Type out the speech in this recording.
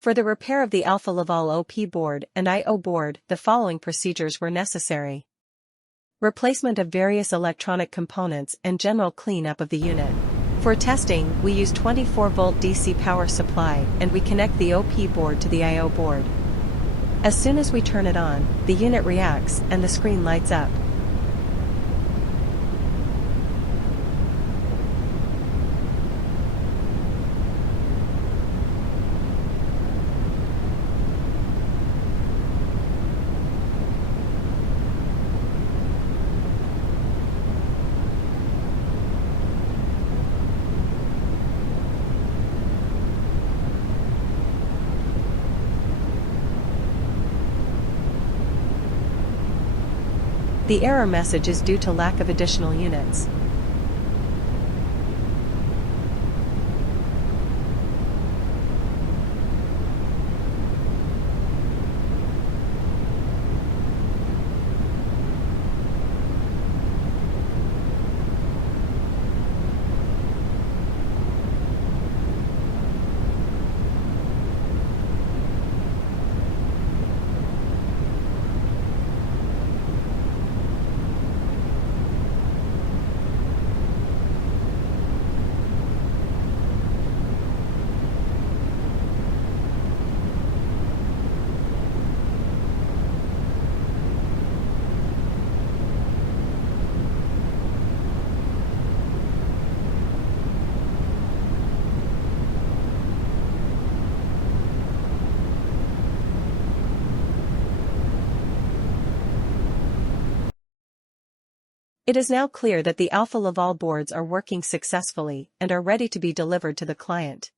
For the repair of the Alfa Laval OP board and I/O board, the following procedures were necessary. Replacement of various electronic components and general cleanup of the unit. For testing, we use 24-volt DC power supply and we connect the OP board to the I/O board. As soon as we turn it on, the unit reacts and the screen lights up. The error message is due to lack of additional units. It is now clear that the Alfa Laval boards are working successfully and are ready to be delivered to the client.